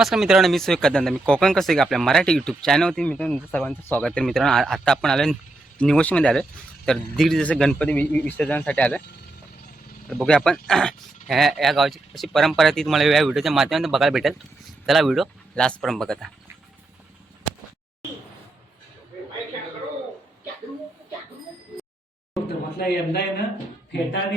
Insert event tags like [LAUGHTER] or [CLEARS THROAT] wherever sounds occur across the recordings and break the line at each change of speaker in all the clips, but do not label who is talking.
नमस्कार मित्रांनो मी सुयोग कदंत मी कोकण कसं आपल्या मराठी यूट्यूब चॅनलवरती मित्रांनो सर्वांचं स्वागत आहे. मित्रांनो आत्ता आता आपण आलो निवोशीमध्ये आलो तर दीड जसं गणपती वि- विसर्जनासाठी आलं तर बघूया आपण. [CLEARS THROAT] ह्या या गावाची अशी परंपरा ती तुम्हाला या व्हिडिओच्या माध्यमातून बघायला भेटेल. चला व्हिडिओ लास्टपर्यंत बघत आहे
म्हटलं यंदा आहे ना फेटाने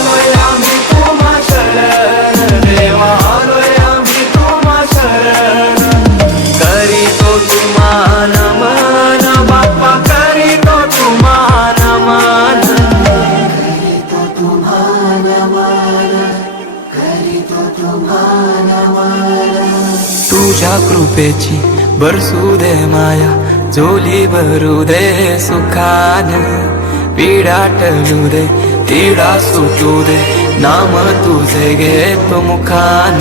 कृपेची बरसू दे माया झोली भरू दे सुखान. पीडा टळू दे तिडा सुटू दे नाम तुझे घेतो मुखान.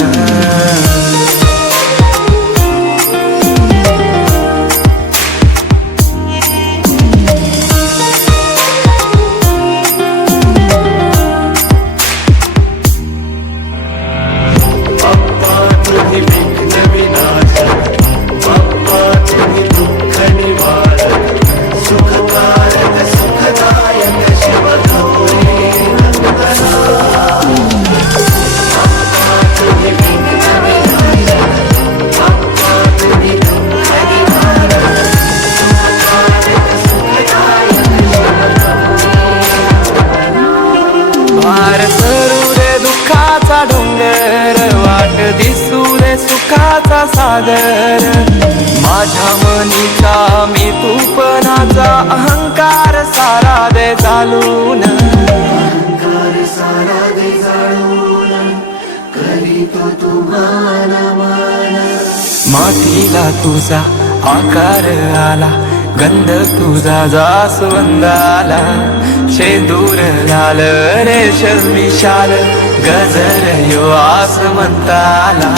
सागर. माझ्या मनीचा मी तूपणाचा अहंकार सारा दे चालून मातीला तुझा आकार आला गंध तुझा जास्वंदाला शेंदूर लाल रेशम विशाल गजर यो आसमंताला.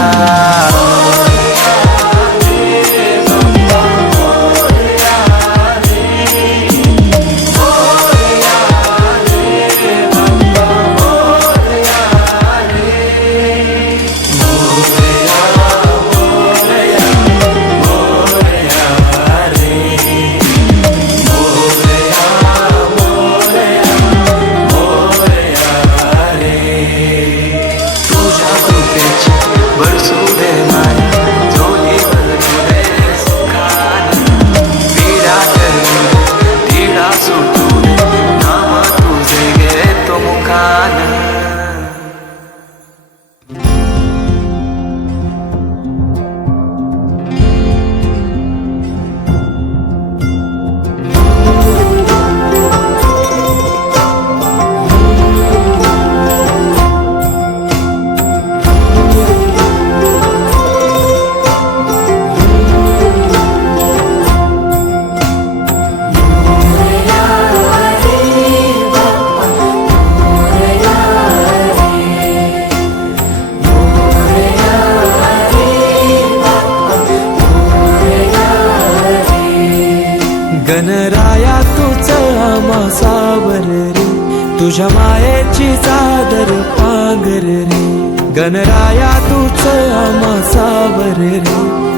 गणराया तूच आमासावर रे.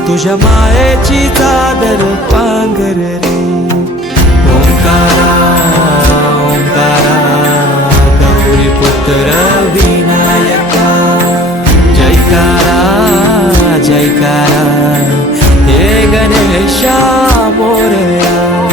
तुझ्या मायेची चादर पांगर रे. ओंकारा ओंकारा गौरी पुत्र विनायका. जयकारा जयकारा. हे गणेशा मोरया.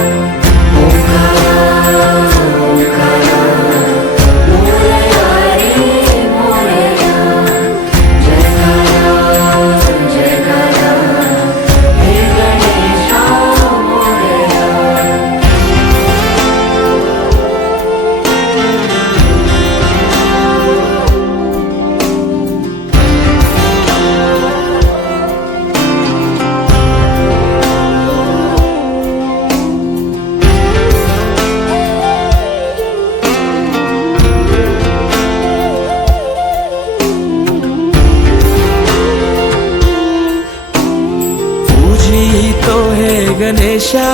गणेशा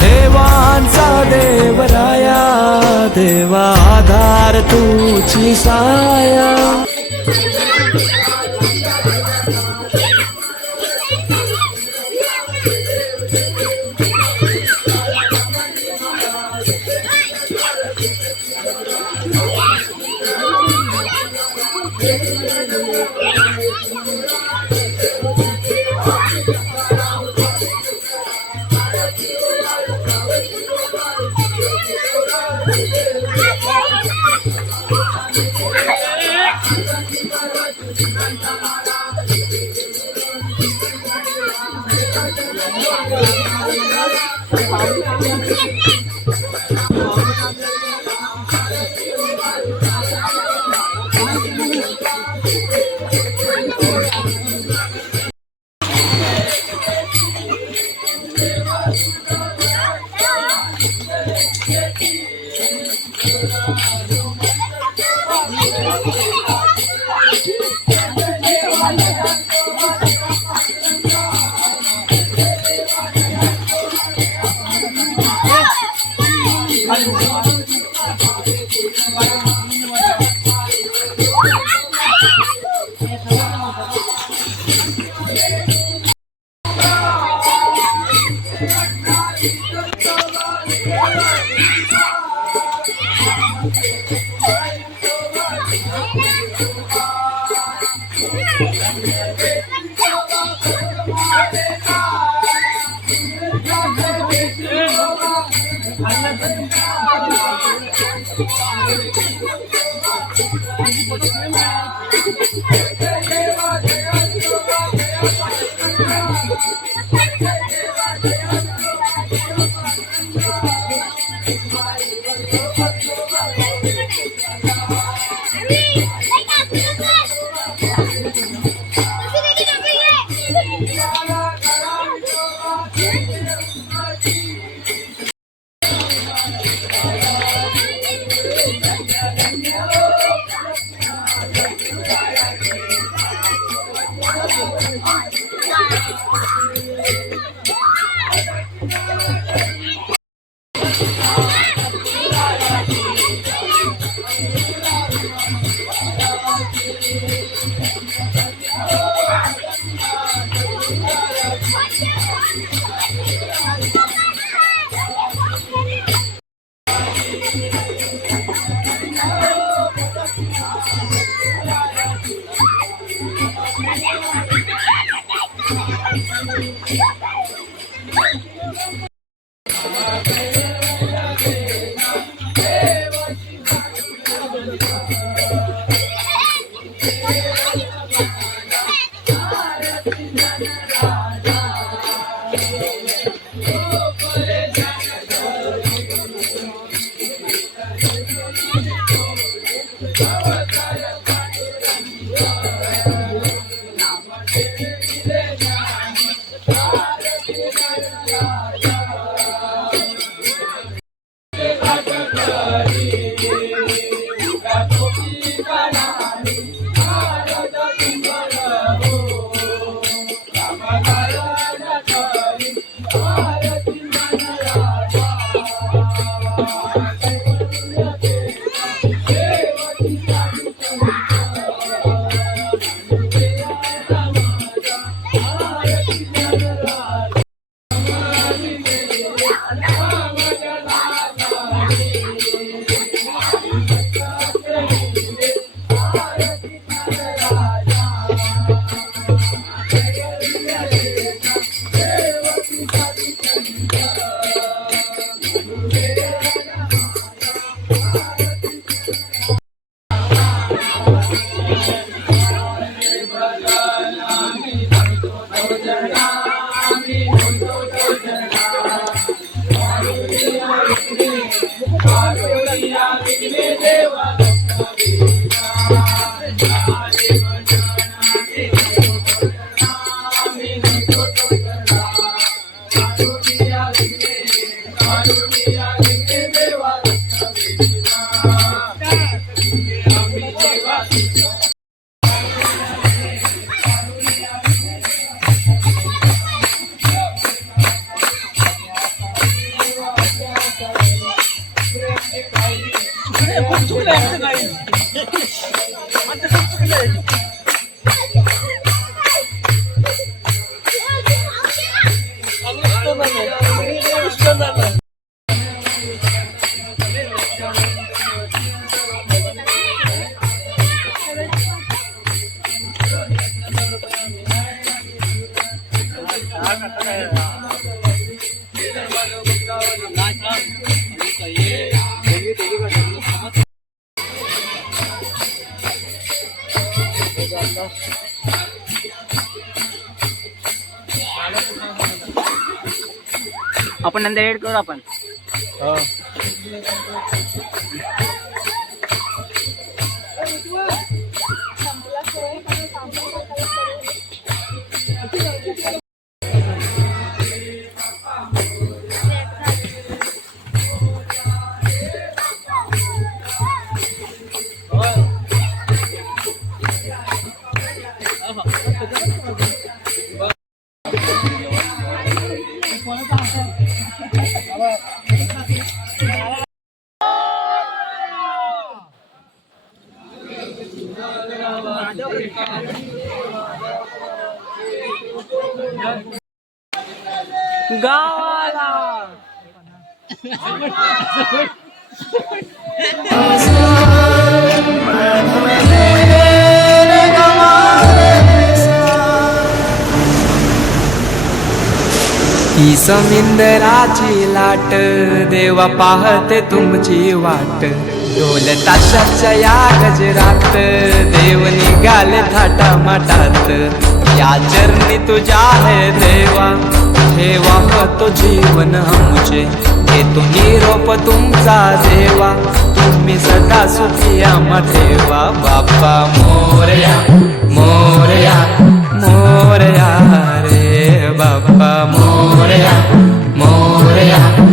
देवांचा देवराया देवा आधार तुझी साया Yeah. Thank you. Thank you. Thank you. 哎，不是那个，不是那个，不是那个。
आपण नंतर एड करू आपण.
ही समिंदराची लाट देवा पाहते तुमची वाट. ढोल ताशाच्या या गजरात देव निघाले थाटा माटात या चरणी तुझ्या है देवा. ठेवा तो जीवन आमचे. घेतो निरोप तुमचा देवा तुम्ही सदा सुखी आम्हा देवा बाप्पा मोरया मोरया मोरया रे. बाप्पा मोरया मोरया मोरया.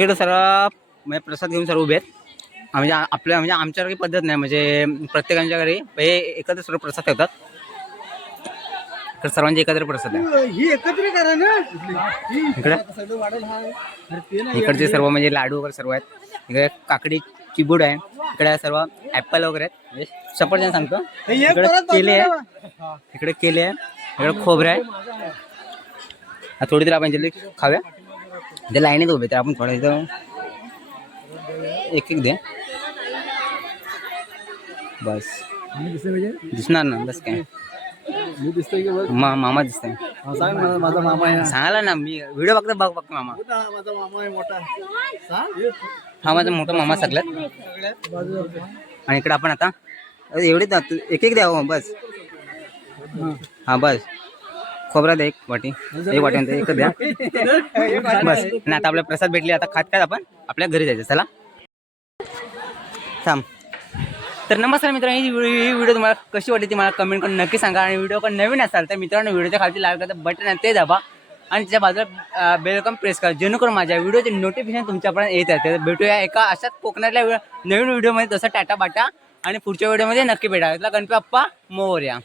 इकडे सर्व म्हणजे प्रसाद घेऊन सर्व उभे आहेत. म्हणजे आपल्या म्हणजे आमच्याकडे पद्धत नाही म्हणजे प्रत्येकांच्या घरी हे एकत्र सर्व प्रसाद ठेवतात. इकडे सर्वांचे एकत्र प्रसाद आहे. इकडे. इकडचे सर्व म्हणजे लाडू वगैरे सर्व आहेत. इकडे काकडी चिबूड आहे. इकडे सर्व ऍपल वगैरे आहेत. म्हणजे सफरचंद सांगतो
हे
इकडे केले आहे. इकडे केले आहे. इकडे खोबरं आहे. थोडी तरी आपण जल्दी खाऊया. ते लाईनीत उभे तर आपण थोडं इथं एक एक दे. बस.
म्हणजे?
दिसणार ना बस काय.
मी दिसतोय की बघ
मा मामा दिसतंय.
हा, सांग मला माझा मामा आहे हा.
सांगाला ना मी व्हिडिओ बघता बघ बघ मामा.
कुठं हा माझा मामा आहे मोठा. सांग.
हा माझा मोठा मामा सगळ्यात.
सगळ्यात बाजूला
आणि इकडे आपण आता एवढे एक एक द्यावं बस. हा बस. खोबरा द्या एक वाटी एक वाटी एक द्या. बस नाही आता आपल्याला प्रसाद भेटले आता खात आपण आपल्या घरी जायचं. चला. थांब. तर नमस्कार मित्रांनो ही व्हिडिओ तुम्हाला कशी वाटली ती मला कमेंट करून नक्की सांगा. आणि व्हिडिओ पण नवीन असाल तर मित्रांनो व्हिडिओच्या खालती लाल करता बटन आहे ते दाबा. आणि त्याच्या बाजूला बेलकम प्रेस करा. जेणेकरून माझ्या व्हिडिओचे नोटिफिकेशन तुमच्यापर्यंत येत आहे भेटूया एका अशाच कोकणातल्या नवीन व्हिडिओमध्ये. जसं टाटा बाटा आणि पुढच्या व्हिडिओमध्ये नक्की भेटा इथला गणपती बाप्पा मोर्या.